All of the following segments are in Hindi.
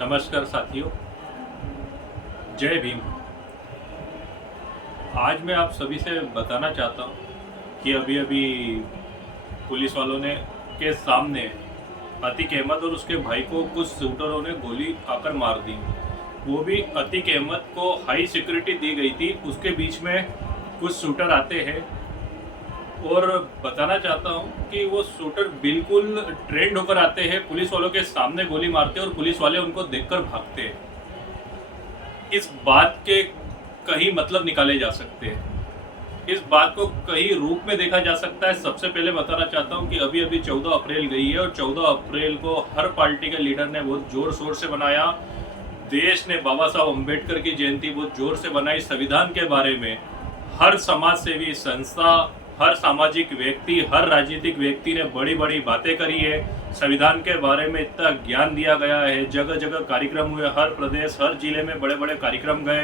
नमस्कार साथियों, जय भीम। आज मैं आप सभी से बताना चाहता हूँ कि अभी अभी पुलिस वालों ने के सामने अतीक अहमद और उसके भाई को कुछ शूटरों ने गोली आकर मार दी। वो भी अतीक अहमद को हाई सिक्योरिटी दी गई थी, उसके बीच में कुछ शूटर आते हैं और बताना चाहता हूँ कि वो शूटर बिल्कुल ट्रेंड होकर आते हैं, पुलिस वालों के सामने गोली मारते हैं और पुलिस वाले उनको देखकर भागते हैं। इस बात के कई मतलब निकाले जा सकते हैं, इस बात को कई रूप में देखा जा सकता है। सबसे पहले बताना चाहता हूँ कि अभी अभी 14 अप्रैल गई है और 14 अप्रैल को हर पार्टी के लीडर ने बहुत जोर शोर से बनाया। देश ने बाबा साहब अम्बेडकर की जयंती बहुत जोर से बनाई। संविधान के बारे में हर समाज सेवी संस्था, हर सामाजिक व्यक्ति, हर राजनीतिक व्यक्ति ने बड़ी बड़ी बातें करी है। संविधान के बारे में इतना ज्ञान दिया गया है, जगह जगह कार्यक्रम हुए, हर प्रदेश हर जिले में बड़े बड़े कार्यक्रम गए।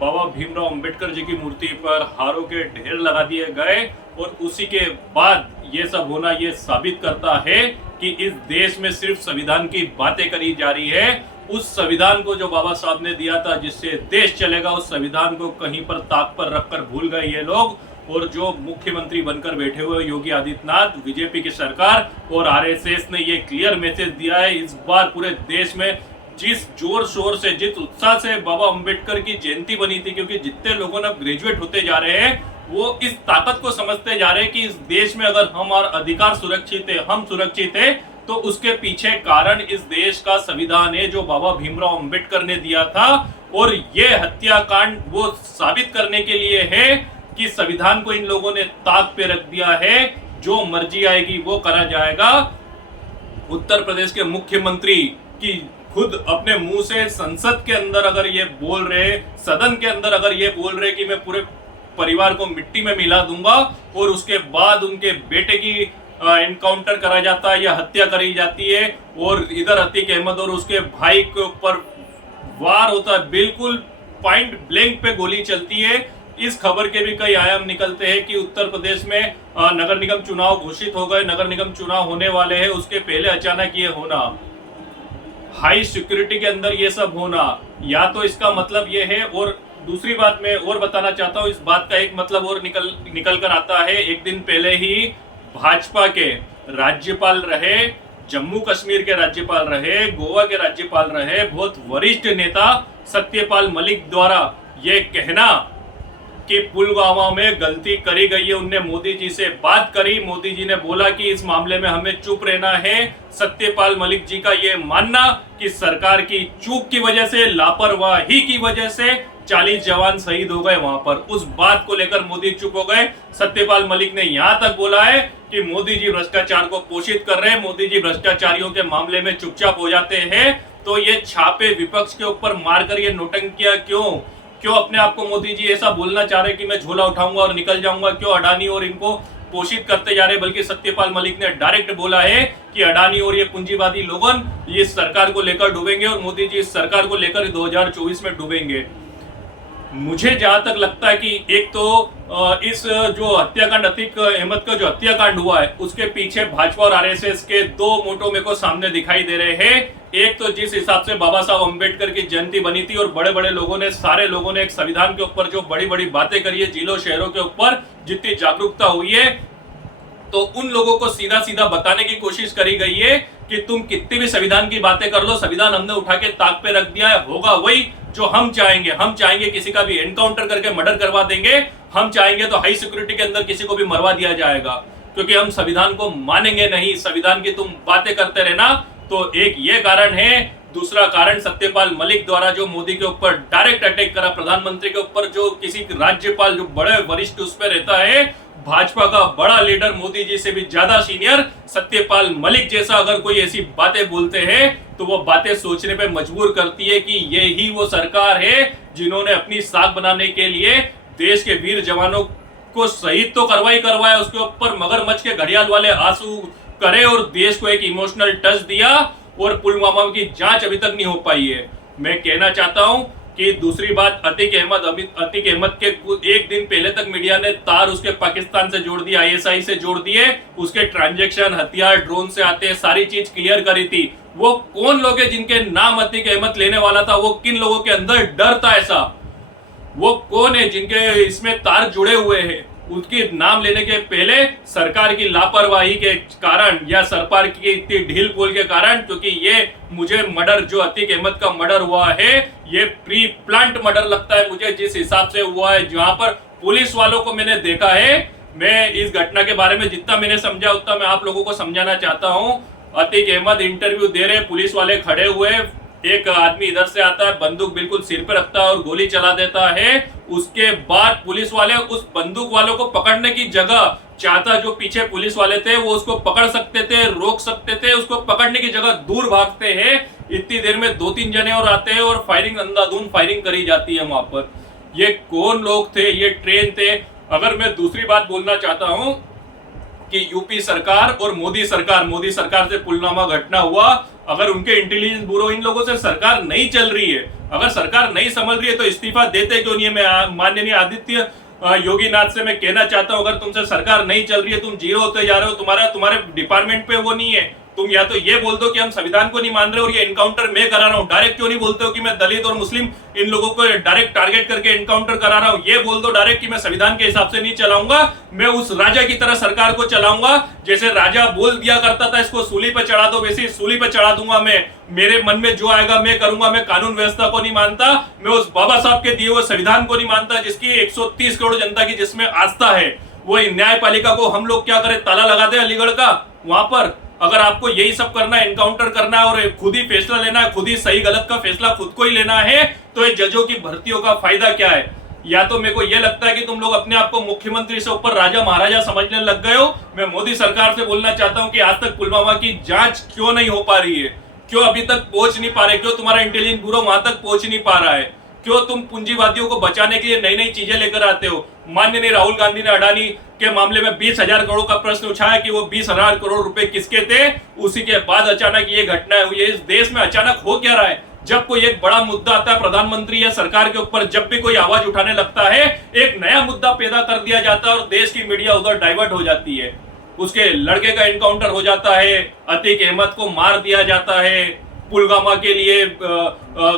बाबा भीमराव अंबेडकर जी की मूर्ति पर हारों के ढेर लगा दिए गए और उसी के बाद ये सब होना ये साबित करता है कि इस देश में सिर्फ संविधान की बातें करी जा रही है। उस संविधान को जो बाबा साहब ने दिया था जिससे देश चलेगा, उस संविधान को कहीं पर ताक पर रखकर भूल गए ये लोग। और जो मुख्यमंत्री बनकर बैठे हुए योगी आदित्यनाथ, बीजेपी की सरकार और आरएसएस ने ये क्लियर मैसेज दिया है इस बार पूरे देश में। जिस जोर शोर से, जिस उत्साह से बाबा अंबेडकर की जयंती बनी थी, क्योंकि जितने लोगों ने ग्रेजुएट होते जा रहे हैं वो इस ताकत को समझते जा रहे हैं कि इस देश में अगर हमारा अधिकार सुरक्षित है, हम सुरक्षित है, तो उसके पीछे कारण इस देश का संविधान है जो बाबा भीमराव अंबेडकर ने दिया था। और ये हत्याकांड वो साबित करने के लिए है कि संविधान को इन लोगों ने ताक पे रख दिया है, जो मर्जी आएगी वो करा जाएगा। उत्तर प्रदेश के मुख्यमंत्री की खुद अपने मुंह से संसद के अंदर अगर ये बोल रहे, सदन के अंदर अगर ये बोल रहे कि मैं पूरे परिवार को मिट्टी में मिला दूंगा, और उसके बाद उनके बेटे की एनकाउंटर करा जाता है या हत्या करी जाती है, और इधर अतीक अहमद और उसके भाई के ऊपर वार होता है, बिल्कुल पॉइंट ब्लैंक पे गोली चलती है। इस खबर के भी कई आयाम निकलते हैं कि उत्तर प्रदेश में नगर निगम चुनाव घोषित हो गए, नगर निगम चुनाव होने वाले हैं, उसके पहले अचानक ये होना, हाई सिक्योरिटी के अंदर ये सब होना, या तो इसका मतलब ये है। और दूसरी बात मैं और बताना चाहता हूँ, इस बात का एक मतलब और निकल कर आता है। एक दिन पहले ही भाजपा के राज्यपाल रहे, जम्मू कश्मीर के राज्यपाल रहे, गोवा के राज्यपाल रहे, बहुत वरिष्ठ नेता सत्यपाल मलिक द्वारा ये कहना कि पुलवामा में गलती करी गई है, उनने मोदी जी से बात करी, मोदी जी ने बोला कि इस मामले में हमें चुप रहना है। सत्यपाल मलिक जी का ये मानना कि सरकार की चूक की वजह से, लापरवाही की वजह से 40 जवान शहीद हो गए वहां पर, उस बात को लेकर मोदी चुप हो गए। सत्यपाल मलिक ने यहां तक बोला है कि मोदी जी भ्रष्टाचार को पोषित कर रहे हैं, मोदी जी भ्रष्टाचारियों के मामले में चुपचाप हो जाते हैं। तो ये छापे विपक्ष के ऊपर मारकर ये नौटंकियां क्यों अपने आप को मोदी जी ऐसा बोलना चाह रहे कि मैं झोला उठाऊंगा और निकल जाऊंगा, क्यों अडानी और इनको पोषित करते जा रहे। बल्कि सत्यपाल मलिक ने डायरेक्ट बोला है कि अडानी और ये पूंजीवादी लोगन ये सरकार को लेकर डूबेंगे और मोदी जी इस सरकार को लेकर 2024 में डूबेंगे। मुझे जहां तक लगता है कि एक तो इस जो हत्याकांड, अतीक अहमद का जो हत्याकांड हुआ है, उसके पीछे भाजपा और आरएसएस के दो मोटो मेरे को सामने दिखाई दे रहे हैं। एक तो जिस हिसाब से बाबा साहब अंबेडकर की जयंती बनी थी और बड़े बड़े लोगों ने, सारे लोगों ने एक संविधान के ऊपर जो बड़ी बड़ी बातें करी है, जिलों शहरों के ऊपर जितनी जागरूकता हुई है, तो उन लोगों को सीधा सीधा बताने की कोशिश करी गई है कि तुम कितनी भी संविधान की बातें कर लो, संविधान हमने उठा के ताक पे रख दिया है, होगा वही जो हम चाहेंगे। हम चाहेंगे किसी का भी एनकाउंटर करके मर्डर करवा देंगे, हम चाहेंगे तो हाई सिक्योरिटी के अंदर किसी को भी मरवा दिया जाएगा, क्योंकि हम संविधान को मानेंगे नहीं। संविधान की तुम बातें करते रहना। तो एक ये कारण है। दूसरा कारण, सत्यपाल मलिक द्वारा जो मोदी के ऊपर डायरेक्ट अटैक करा, प्रधानमंत्री के ऊपर, जो किसी राज्यपाल जो बड़े वरिष्ठ उस पर रहता है, भाजपा का बड़ा लीडर, मोदी जी से भी ज्यादा सीनियर सत्यपाल मलिक जैसा अगर कोई ऐसी बातें बोलते हैं तो वो बातें सोचने पे मजबूर करती है कि ये ही वो सरकार है जिन्होंने अपनी साख बनाने के लिए देश के वीर जवानों को शहीद तो करवाया, उसके ऊपर मगरमच्छ के घड़ियाल वाले आंसू करे और देश को एक इमोशनल टच दिया, और पुलवामा की जांच अभी तक नहीं हो पाई है। मैं कहना चाहता हूं कि दूसरी बात अतीक अहमद के एक दिन पहले तक मीडिया ने तार उसके पाकिस्तान से जोड़ दिए, आईएसआई से जोड़ दिए, उसके ट्रांजैक्शन, हथियार ड्रोन से आते हैं, सारी चीज क्लियर करी थी। वो कौन लोग हैं जिनके नाम अतीक अहमद लेने वाला था? वो किन लोगों के अंदर डर था ऐसा? वो कौन है जिनके इसमें तार जुड़े हुए हैं? उसके नाम लेने के पहले सरकार की लापरवाही के कारण या सरकार की इतनी ढील पोल के कारण, क्योंकि ये मुझे मर्डर जो अतीक अहमद का मर्डर हुआ है ये प्री प्लांट मर्डर लगता है मुझे, जिस हिसाब से हुआ है, जहां पर पुलिस वालों को मैंने देखा है। मैं इस घटना के बारे में जितना मैंने समझा उतना मैं आप लोगों को समझाना चाहता हूं। अतीक अहमद इंटरव्यू दे रहे, पुलिस वाले खड़े हुए, एक आदमी इधर से आता है, बंदूक बिल्कुल सिर पे रखता है और गोली चला देता है। उसके बाद पुलिस वाले उस बंदूक वालों को पकड़ने की जगह चाहता, जो पीछे पुलिस वाले थे वो उसको पकड़ सकते थे, रोक सकते थे, उसको पकड़ने की जगह दूर भागते हैं। इतनी देर में 2-3 जने और आते हैं और फायरिंग, अंधाधुंध फायरिंग करी जाती है वहां पर। ये कौन लोग थे? ये ट्रेन थे। अगर मैं दूसरी बात बोलना चाहता हूं कि यूपी सरकार और मोदी सरकार से पुलवामा घटना हुआ, अगर उनके इंटेलिजेंस ब्यूरो, इन लोगों से सरकार नहीं चल रही है, अगर सरकार नहीं समझ रही है तो इस्तीफा देते क्यों नहीं है? मैं माननीय आदित्य योगी नाथ से मैं कहना चाहता हूं, अगर तुमसे सरकार नहीं चल रही है, तुम जीरो होते जा रहे हो, तुम्हारे डिपार्टमेंट पे वो नहीं है, तुम या तो ये बोल दो कि हम संविधान को नहीं मान रहे और ये एनकाउंटर मैं करा रहा हूं। डायरेक्ट क्यों नहीं बोलते हो कि मैं दलित और मुस्लिम इन लोगों को डायरेक्ट टारगेट करके एनकाउंटर करा रहा हूं? ये बोल दो डायरेक्ट कि मैं संविधान के हिसाब से नहीं चलाऊंगा, मैं उस राजा की तरह सरकार को चलाऊंगा। जैसे राजा बोल दिया करता था इसको सूली पे चढ़ा दो, वैसे ही सूली पे चढ़ा दूंगा मैं। मेरे मन में जो आएगा मैं करूंगा। मैं कानून व्यवस्था को नहीं मानता, मैं उस बाबा साहब के दिए हुए संविधान को नहीं मानता जिसकी 130 करोड़ जनता की जिसमें आस्था है। वो न्यायपालिका को हम लोग क्या करें, ताला लगा दे अलीगढ़ का वहां पर? अगर आपको यही सब करना है, एनकाउंटर करना है और खुद ही फैसला लेना है, खुद ही सही गलत का फैसला खुद को ही लेना है, तो ये जजों की भर्तियों का फायदा क्या है? या तो मेरे को ये लगता है कि तुम लोग अपने आप को मुख्यमंत्री से ऊपर राजा महाराजा समझने लग गए हो। मैं मोदी सरकार से बोलना चाहता हूं कि आज तक पुलवामा की जांच क्यों नहीं हो पा रही है? क्यों अभी तक पहुंच नहीं पा रहे? क्यों तुम्हारा इंटेलिजेंस ब्यूरो वहां तक पहुंच नहीं पा रहा है? क्यों तुम पूंजीवादियों को बचाने के लिए नई नई चीजें लेकर आते हो? माननीय राहुल गांधी ने अडानी के मामले में 20,000 करोड़ का प्रश्न उठाया कि वो 20,000 करोड़ रुपए किसके थे। उसी के बाद अचानक ये घटना हुई है। इस देश में अचानक हो क्या रहा है? जब कोई एक बड़ा मुद्दा आता है प्रधानमंत्री या सरकार के ऊपर, जब भी कोई आवाज उठाने लगता है, एक नया मुद्दा पैदा कर दिया जाता है और देश की मीडिया उधर डाइवर्ट हो जाती है। उसके लड़के का एनकाउंटर हो जाता है, अतीक अहमद को मार दिया जाता है। पुलवामा के लिए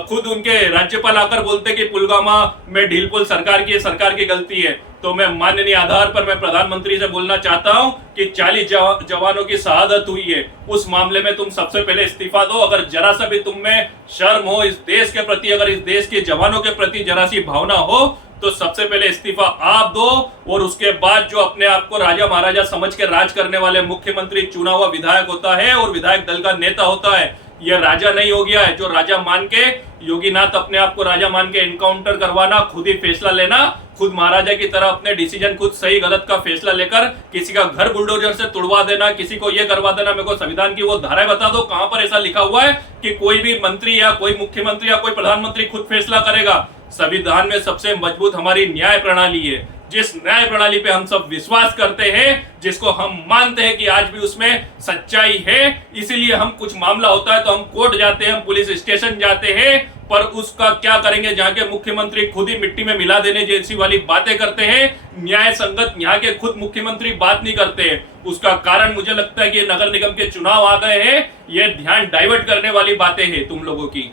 खुद उनके राज्यपाल आकर बोलते कि पुलवामा में ढीलपोल सरकार की गलती है। तो मैं माननीय आधार पर मैं प्रधानमंत्री से बोलना चाहता हूं कि 40 जवानों की शहादत हुई है, उस मामले में तुम सबसे पहले इस्तीफा दो। अगर जरा सा भी तुम में शर्म हो इस देश के प्रति, अगर इस देश के जवानों के प्रति जरा सी भावना हो, तो सबसे पहले इस्तीफा आप दो। और उसके बाद जो अपने आप को राजा महाराजा समझ के राज करने वाले मुख्यमंत्री चुना हुआ विधायक होता है और विधायक दल का नेता होता है, यह राजा नहीं हो गया है। जो राजा मान के योगीनाथ अपने आप को राजा मान के एनकाउंटर करवाना, खुद ही फैसला लेना, खुद महाराजा की तरह अपने डिसीजन खुद सही गलत का फैसला लेकर किसी का घर बुलडोजर से तोड़वा देना, किसी को यह करवा देना। मेरे को संविधान की वो धाराएं बता दो कहां पर ऐसा लिखा हुआ है कि कोई भी मंत्री या कोई मुख्यमंत्री या कोई प्रधानमंत्री खुद फैसला करेगा। संविधान में सबसे मजबूत हमारी न्याय प्रणाली है, जिस न्याय प्रणाली पे हम सब विश्वास करते हैं, जिसको हम मानते हैं कि आज भी उसमें सच्चाई है। इसीलिए हम कुछ मामला होता है तो हम कोर्ट जाते हैं, हम पुलिस स्टेशन जाते हैं, पर उसका क्या करेंगे जहां के मुख्यमंत्री खुद ही मिट्टी में मिला देने जैसी वाली बातें करते हैं। न्याय संगत यहाँ के खुद मुख्यमंत्री बात नहीं करते। उसका कारण मुझे लगता है कि नगर निगम के चुनाव आ गए हैं, ये ध्यान डाइवर्ट करने वाली बातें हैं तुम लोगों की।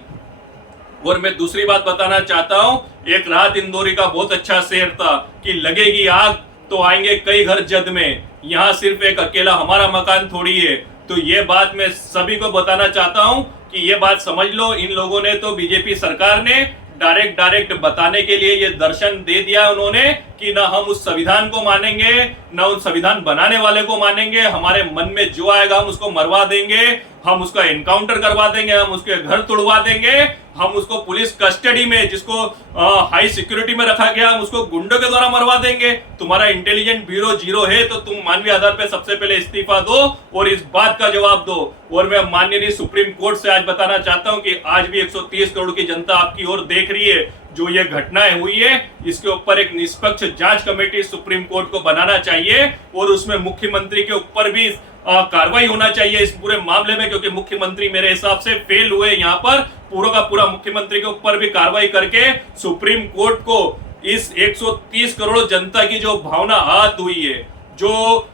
और मैं दूसरी बात बताना चाहता हूं, एक राहत इंदौरी का बहुत अच्छा शेर था कि लगेगी आग तो आएंगे कई घर जद में, यहाँ सिर्फ एक अकेला हमारा मकान थोड़ी है। तो ये बात मैं सभी को बताना चाहता हूं कि ये बात समझ लो। इन लोगों ने तो बीजेपी सरकार ने डायरेक्ट बताने के लिए ये दर्शन दे दिया उन्होंने कि ना हम उस संविधान को मानेंगे, ना उस संविधान बनाने वाले को मानेंगे। हमारे मन में जो आएगा हम उसको मरवा देंगे, हम उसका एनकाउंटर करवा देंगे, हम उसके घर तोड़वा देंगे, हम उसको पुलिस कस्टडी में, जिसको हाई सिक्योरिटी में रखा गया, हम उसको गुंडों के द्वारा मरवा देंगे। तुम्हारा इंटेलिजेंट ब्यूरो जीरो है तो तुम मानवीय आधार पर सबसे पहले इस्तीफा दो और इस बात का जवाब दो। और मैं माननीय सुप्रीम कोर्ट से आज बताना चाहता हूं कि आज भी 130 करोड़ की जनता आपकी ओर देख रही है। जो ये घटनाएं हुई है इसके ऊपर एक निष्पक्ष जांच कमेटी सुप्रीम कोर्ट को बनाना चाहिए और उसमें मुख्यमंत्री के ऊपर भी कार्रवाई होना चाहिए इस पूरे मामले में, क्योंकि मुख्यमंत्री मेरे हिसाब से फेल हुए यहाँ पर। पूरा का पूरा मुख्यमंत्री के ऊपर भी कार्रवाई करके सुप्रीम कोर्ट को इस 130 करोड़ जनता की जो भावना आहत हुई है, जो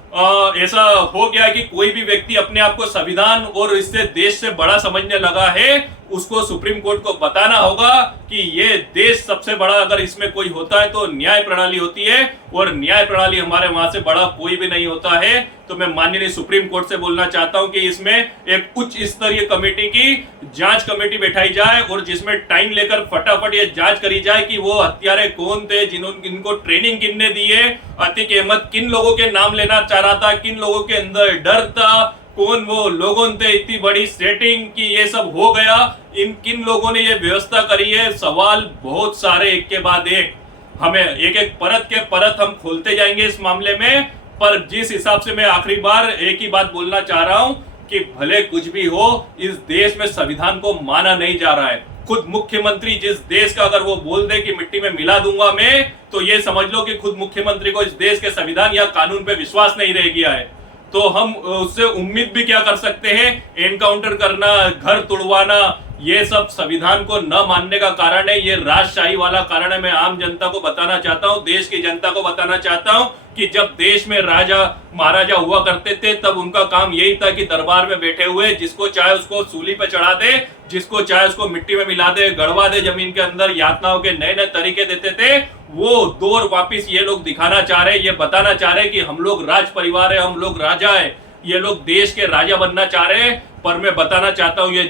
ऐसा हो गया कि कोई भी व्यक्ति अपने आप को संविधान और इससे देश से बड़ा समझने लगा है, उसको सुप्रीम कोर्ट को बताना होगा कि ये देश सबसे बड़ा अगर इसमें कोई होता है तो न्याय प्रणाली होती है, और न्याय प्रणाली हमारे वहां से बड़ा कोई भी नहीं होता है। तो मैं माननीय सुप्रीम कोर्ट से बोलना चाहता हूं कि इसमें एक उच्च स्तरीय कमेटी की जांच कमेटी बैठाई जाए और जिसमें टाइम लेकर फटाफट ये जांच करी जाए कि वो हत्यारे कौन थे, जिन्होंने इनको ट्रेनिंग किनने दी है, अतीक अहमद किन लोगों के नाम लेना चाह रहा था, किन लोगों के अंदर डर था, कौन वो लोगों थे, इतनी बड़ी सेटिंग की ये सब हो गया, इन किन लोगों ने ये व्यवस्था करी है। सवाल बहुत सारे एक के बाद एक, हमें एक एक परत के परत हम खोलते जाएंगे इस मामले में। पर जिस हिसाब से मैं आखिरी बार एक ही बात बोलना चाह रहा हूं कि भले कुछ भी हो, इस देश में संविधान को माना नहीं जा रहा है। खुद मुख्यमंत्री जिस देश का अगर वो बोल दे कि मिट्टी में मिला दूंगा मैं, तो ये समझ लो कि खुद मुख्यमंत्री को इस देश के संविधान या कानून पे विश्वास नहीं रह गया है। तो हम उससे उम्मीद भी क्या कर सकते हैं? एनकाउंटर करना, घर तोड़वाना, ये सब संविधान को न मानने का कारण है, ये राजशाही वाला कारण है। मैं आम जनता को बताना चाहता हूं, देश की जनता को बताना चाहता हूं कि जब देश में राजा महाराजा हुआ करते थे तब उनका काम यही था कि दरबार में बैठे हुए जिसको चाहे उसको सूली पे चढ़ा दे, जिसको चाहे उसको मिट्टी में मिला दे, गड़वा दे जमीन के अंदर, यातनाओं के नए नए तरीके देते थे। वो दौर वापिस ये लोग दिखाना चाह रहे, ये बताना चाह रहे कि हम लोग राज परिवार है, हम लोग राजा है, ये लोग देश के राजा बनना चाह रहे हैं। पर मैं बताना चाहता हूं ये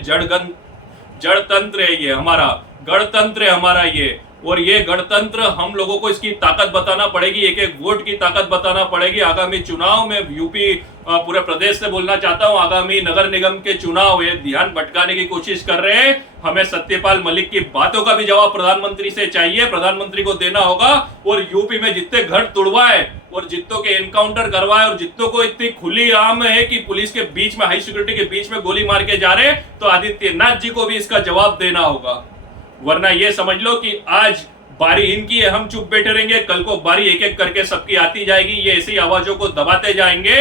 जड़तंत्र है, ये हमारा गणतंत्र है हमारा ये, और ये गणतंत्र हम लोगों को इसकी ताकत बताना पड़ेगी, एक एक वोट की ताकत बताना पड़ेगी। आगामी चुनाव में यूपी पूरे प्रदेश से बोलना चाहता हूं, आगामी नगर निगम के चुनाव ये ध्यान भटकाने की कोशिश कर रहे हैं। हमें सत्यपाल मलिक की बातों का भी जवाब प्रधानमंत्री से चाहिए, प्रधानमंत्री को देना होगा। और यूपी में जितने घर तोड़वाए और जितों के एनकाउंटर करवाए और जितों को इतनी खुली आम है कि पुलिस के बीच में, हाई सिक्योरिटी के बीच में गोली मार के जा रहे, तो आदित्यनाथ जी को भी इसका जवाब देना होगा। वरना ये समझ लो कि आज बारी इनकी है, हम चुप बैठे रहेंगे, कल को बारी एक एक करके सबकी आती जाएगी, ये ऐसी आवाजों को दबाते जाएंगे।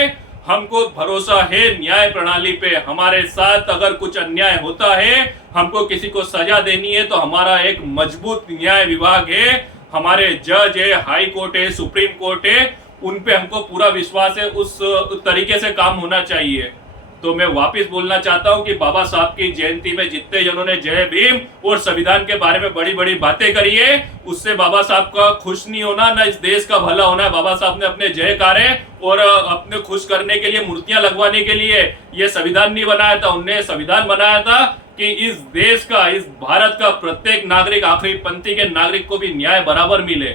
हमको भरोसा है न्याय प्रणाली पे, हमारे साथ अगर कुछ अन्याय होता है, हमको किसी को सजा देनी है, तो हमारा एक मजबूत न्याय विभाग है, हमारे जज है, हाई कोर्ट है, सुप्रीम कोर्ट है, उन पे हमको पूरा विश्वास है, उस तरीके से काम होना चाहिए। तो मैं वापस बोलना चाहता हूं कि बाबा साहब की जयंती में जितने जनों ने जय भीम और संविधान के बारे में बड़ी बड़ी बातें करी है, उससे बाबा साहब का खुश नहीं होना, ना इस देश का भला होना है। बाबा साहब ने अपने जयकारे और अपने खुश करने के लिए, मूर्तियां लगवाने के लिए ये संविधान नहीं बनाया था, उन्होंने संविधान बनाया था कि इस देश का, इस भारत का प्रत्येक नागरिक, आखिरी पंक्ति के नागरिक को भी न्याय बराबर मिले।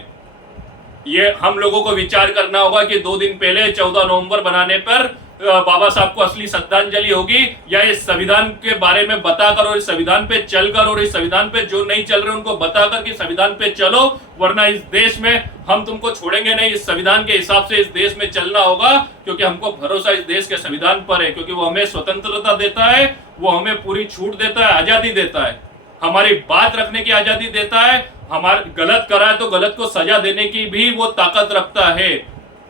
ये हम लोगों को विचार करना होगा कि 2 दिन पहले 14 नवंबर बनाने पर बाबा साहब को असली श्रद्धांजलि होगी, या इस संविधान के बारे में बताकर और इस संविधान पे चलकर, और इस संविधान पे जो नहीं चल रहे उनको बताकर कि संविधान पे चलो, वरना इस देश में हम तुमको छोड़ेंगे नहीं। इस संविधान के हिसाब से इस देश में चलना होगा, क्योंकि हमको भरोसा इस देश के संविधान पर है, क्योंकि वो हमें स्वतंत्रता देता है, वो हमें पूरी छूट देता है, आजादी देता है, हमारी बात रखने की आजादी देता है, हमारे गलत करा है तो गलत को सजा देने की भी वो ताकत रखता है।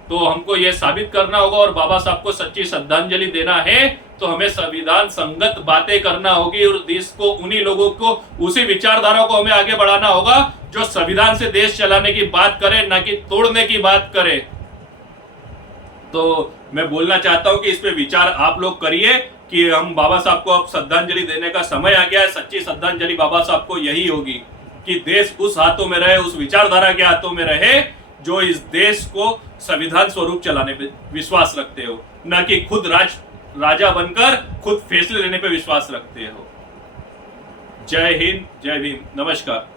तो हमको ये साबित करना होगा और बाबा साहब को सच्ची श्रद्धांजलि देना है, तो हमें संविधान संगत बातें करना होगी और देश को, उन्हीं लोगों को, उसी विचारधारा को हमें आगे बढ़ाना होगा जो संविधान से देश चलाने की बात करे, ना कि तोड़ने की बात करे। तो मैं बोलना चाहता हूं कि इस पे विचार आप लोग करिए कि हम बाबा साहब को अब श्रद्धांजलि देने का समय आ गया है। सच्ची श्रद्धांजलि बाबा साहब को यही होगी कि देश उस हाथों में रहे, उस विचारधारा के हाथों में रहे जो इस देश को संविधान स्वरूप चलाने पे विश्वास रखते हो, ना कि खुद राजा बनकर खुद फैसले लेने पे विश्वास रखते हो। जय हिंद, जय भीम, नमस्कार।